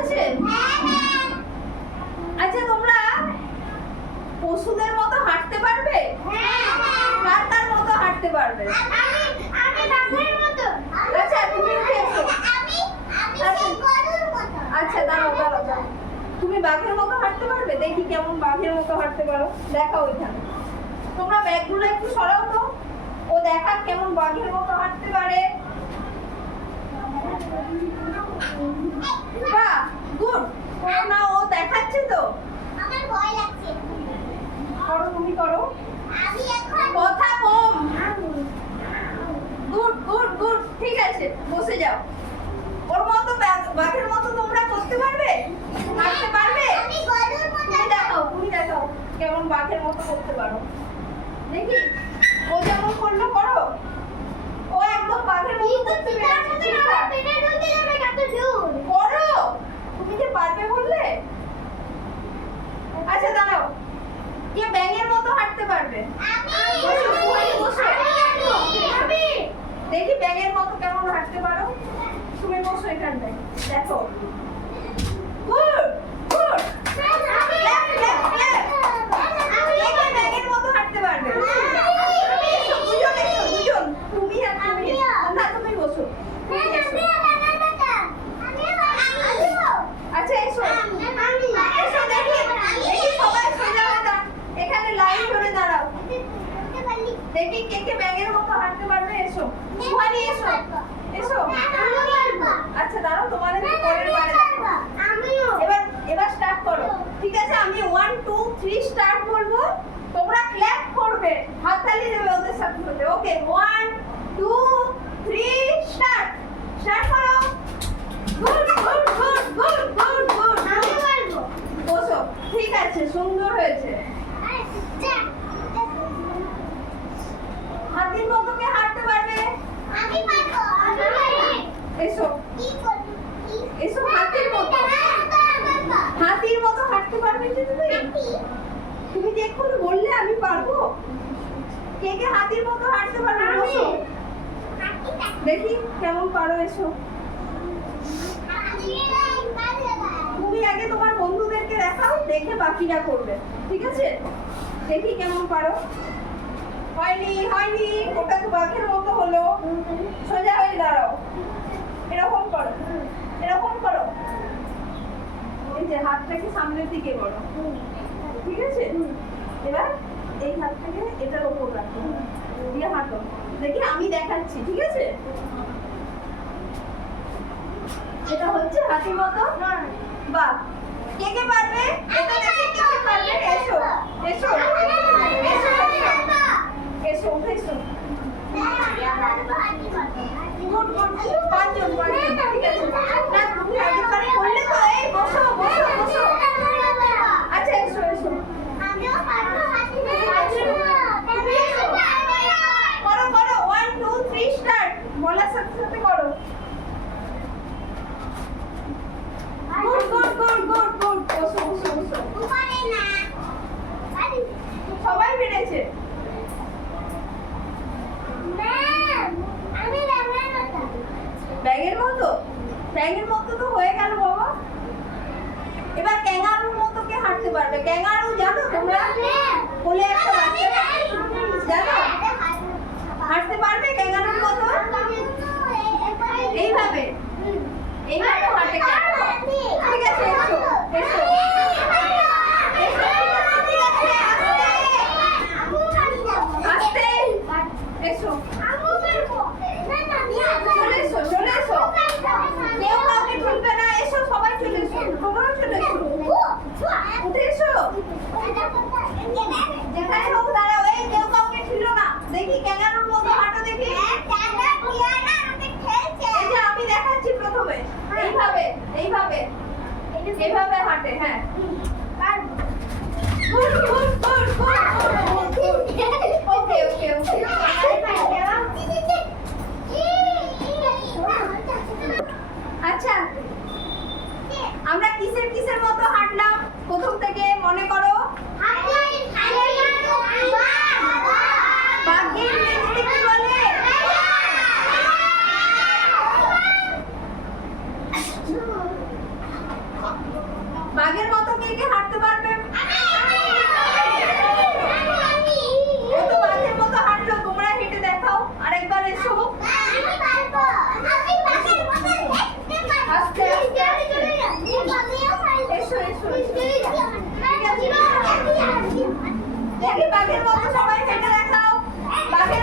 আছে? আচ্ছা তোমরা পশুদের মতো হাঁটতে পারবে? কার কার মতো হাঁটতে পারবে? আচ্ছা তুমি উঠে এসো। আচ্ছা দাঁড়াও দাঁড়াও দাঁড়াও, তুমি বাঘের মতো হাঁটতে পারবে? দেখি কেমন বাঘের মতো হাঁটতে পারো, দেখাও এখানে। তোমরা ব্যাগগুলো একটু সরাও তো, ও দেখা কেমন বাঘের মতো হাঁটতে পারে। বাহ, গুড। না ও দেখাচ্ছে তো, আমার ভয় লাগছে। করো তুমি করো, আমি এখন কথা কম। গুড গুড গুড, ঠিক আছে বসে যাও। ওর মতো বাঘের মতো তোমরা করতে পারবে? হাঁটতে পারবে? আমি গরুর মতো তুমি দেখাও কেমন বাঘের মতো করতে পারো দেখি। ও যেমন করলো করো, ও একদম বাঘের মতো করতে পেরেছে। করো, তুমি যে পারবে বললে। আচ্ছা দাঁড়াও, কে ব্যাঙের মতো হাঁটতে পারবে? বসো, সুহানি বসো। দেখি ব্যাঙের মতো কেমন হাঁটতে পারো। তুমি বসো এখানটায়, দেখো। Good good, clap clap clap. কে কে ব্যাঙের মতো হাঁটতে পারবে? এসো, দুজন এসো, দুজন। তুমি আর তুমি। না তুমি বসো, তুমি এসো। আচ্ছা এসো এসো, দেখি দেখি সবাই সোজা হয়ে দাঁড়াও, এখানে লাইন ধরে দাঁড়াও। দেখি কে কে ব্যাঙের মতো হাঁটতে পারবে। এসো সুহানি, এসো এসো। আচ্ছা দাঁড়াও, তোমাদের পরের বারে এবার এবার স্টার্ট করো, ঠিক আছে? আমি 1 2 3 স্টার্ট বলবো, তোমরা ক্ল্যাপ করবে, হাততালি দেবে ওদের সাথে সাথে। ওকে 1 2 3 স্টার্ট। স্টার্ট করো। Good good good good good good. বসো, ঠিক আছে, সুন্দর হয়েছে। হাতির মতো কে হাঁটতে পারবে? এসো এসো, হাতির মতো। হাতির মতো হাঁটতে পারবে কি তুমি? তুমি যে এক্ষুনি বললে আমি পারবো। কে কে হাতির মতো হাঁটতে পারবে? বসো, দেখি কেমন পারো। এসো, তুমি আগে তোমার বন্ধুদেরকে দেখাও, দেখে বাকিরা করবে, ঠিক আছে? দেখি কেমন পারো। হয়নি হয়নি, ওটা তো বাঘের মতো হলো। সোজা হয়ে দাঁড়াও, এরকম করো, এরকম করো। এই যে হাতটাকে সামনের দিকে করো, ঠিক আছে? এবার এই হাতটাকে এটার উপর রাখো, দিয়ে হাঁটো। দেখি আমি দেখাচ্ছি, ঠিক আছে? এটা হচ্ছে হাতির মতো। বাহ, কে কে পারবে? এটা দেখি কে কে পারবে। এসো এসো এসো এসো এসো। গুড গুড, পাঁচজন পাঁচজন, ঠিক আছে। না তুমি আগেরবারে করলে তো। এই বসো বসো বসো। আচ্ছা এসো এসো, করো করো। 1 2 3 স্টার্ট, বলার সাথে সাথে করো। Good good good good good. বসো বসো বসো। সবাই পেরেছে। ব্যাঙের মতো? ব্যাঙের মতো তো হয়ে গেল বাবা। এবার ক্যাঙ্গারুর মতো কে হাঁটতে পারবে? ক্যাঙ্গারু জানো তোমরা? কোলে একটা বাচ্চা, জানো? হাঁটতে পারবে ক্যাঙ্গারুর মতো? এইভাবে এইভাবে হাঁটে ক্যাঙ্গারু। ঠিক আছে এসো এসো এসো, ঠিক আছে, আস্তে আস্তে এসো। চলে এসো চলে এসো, কেউ কাউকে ঠুলবে না। এসো সবাই চলে এসো, তোমরাও চলে এসো, উঠে এসো। যেখানে হোক দাঁড়াও, এই কেউ কাউকে ঠুলো না। দেখি ক্যাঙ্গারুর মতো হাঁটো দেখি। এই যে আমি দেখাচ্ছি প্রথমে, এইভাবে এইভাবে এইভাবে হাঁটে। হ্যাঁ, গুড গুড গুড গুড। ওকে ওকে ওকে। আচ্ছা আমরা কিসের কিসের মতো হাঁটলাম প্রথম থেকে মনে করো? বাঘের ইংরেজিতে কি বলে? বাঘের মতো কে কে হাঁটতে পারবে? ও তো বাঘের মতো হাঁটলো, তোমরা হেঁটে দেখাও আরেকবার। এসো আস্তে আস্তে আস্তে। এসো এসো এসো। দেখি বাঘের মতো সবাই হেঁটে